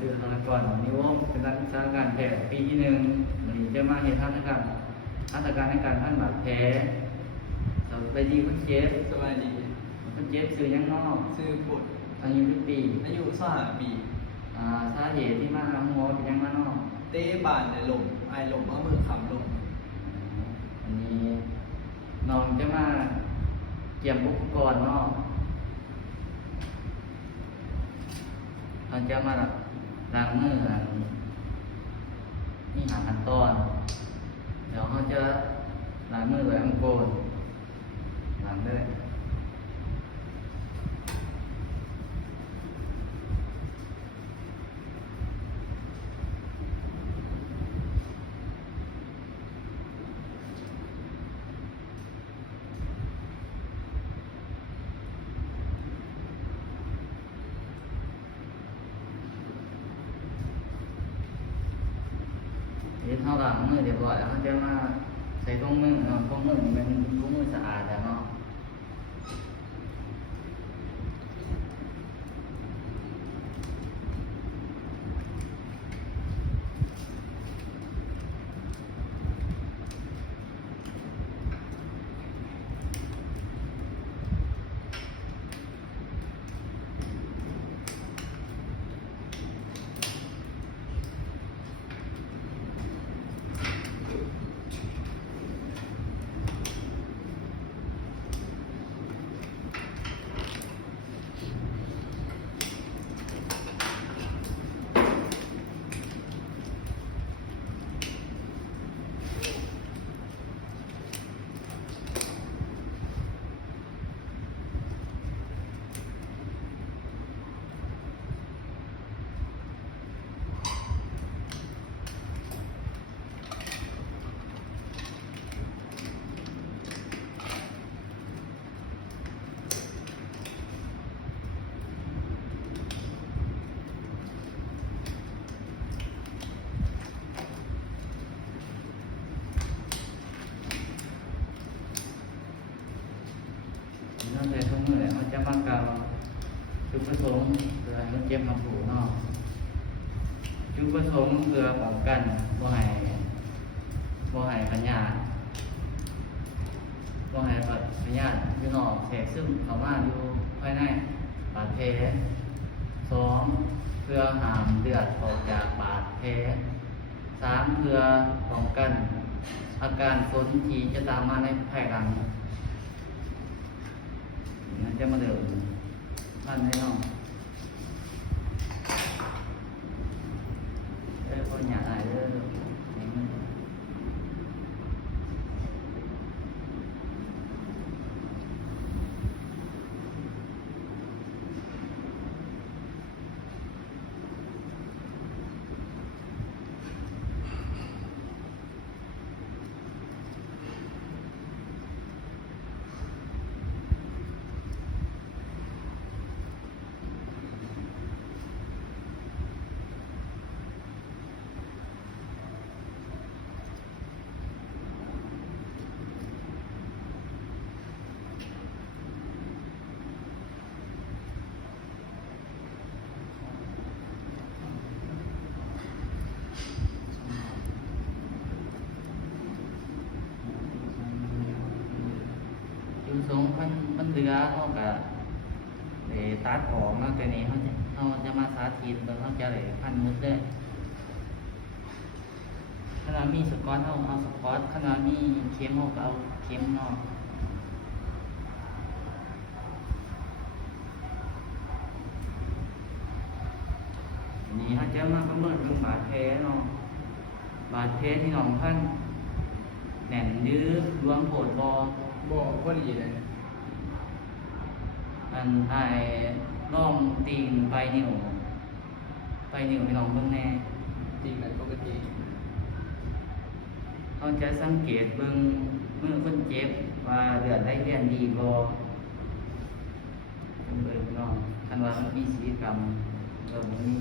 ชื่อธนกรนิวงศ์เป็นนักวิชาการแพทย์ปีที่1วันนี้จะมาเห็นท่านการในการท่านบาดแผลสบายดีคุณเจฟ สวัสดีคุณเจฟซื้อยังนอก ชื่อปุดอายุกี่ปีอายุ25 ปีสาเหตุที่มาหัวเป็นยังมานอกเตะบานในลมไอลมเอามือขำลมอันนี้น้องจะมาเกี่ยมอุปกรณ์นอกเราจะมาล้างมือนี่หาขั้นตอนเดี๋ยวเขาจะล้างมือด้วยอังโกลล้างด้วยเดี๋ยวเขาล้างมือเรียบร้อยแล้วเขาจะมาใส่ถุงมือถุงมือเป็นถุงมือสะอาดแล้วเนาะนั่นเลยทุกมือเลยมันจะมากำจุดประสงค์เพื่อให้เจ็บมาผูเนาะจุดประสงค์เพื่อป้องกันบ่ให้พยาธิอยู่นอกแทรกซึมเข้ามาอยู่ภายในบาดแผล2เพื่อห้ามเลือดออกจากบาดแผล3เพื่อป้องกันอาการฝนที่จะตามมาในภายหลังมันจะมาเดินท่านให้น้องคนอยากอะไรเด้อจุดสงมันเรือเขากับตัดออกมาแต่นี้เขาจะมาสาธิตแล้วเขาจะเลยพันมุดเลยขณะมีสกอตเขาเอาสกอตขณะมีเข็มเขาก็เอาเข็มเนาะนี่เขาจะมากำหนดเรื่องบาดแผลเนาะบาดแผลที่หนองท่านแหน่นดื้อรวมโผดบ่พอดีเลยอันไอ้ร่องตีนไปนิ้วพี่น้องเบิ่งแน่จริงเลยปกติเขาจะสังเกตเบิ่งเมื่อคนเจ็บว่าเลือดไหลเวียนดีบ่เบิ่งน้องคันว่ามันมีสีกรรมบ่มี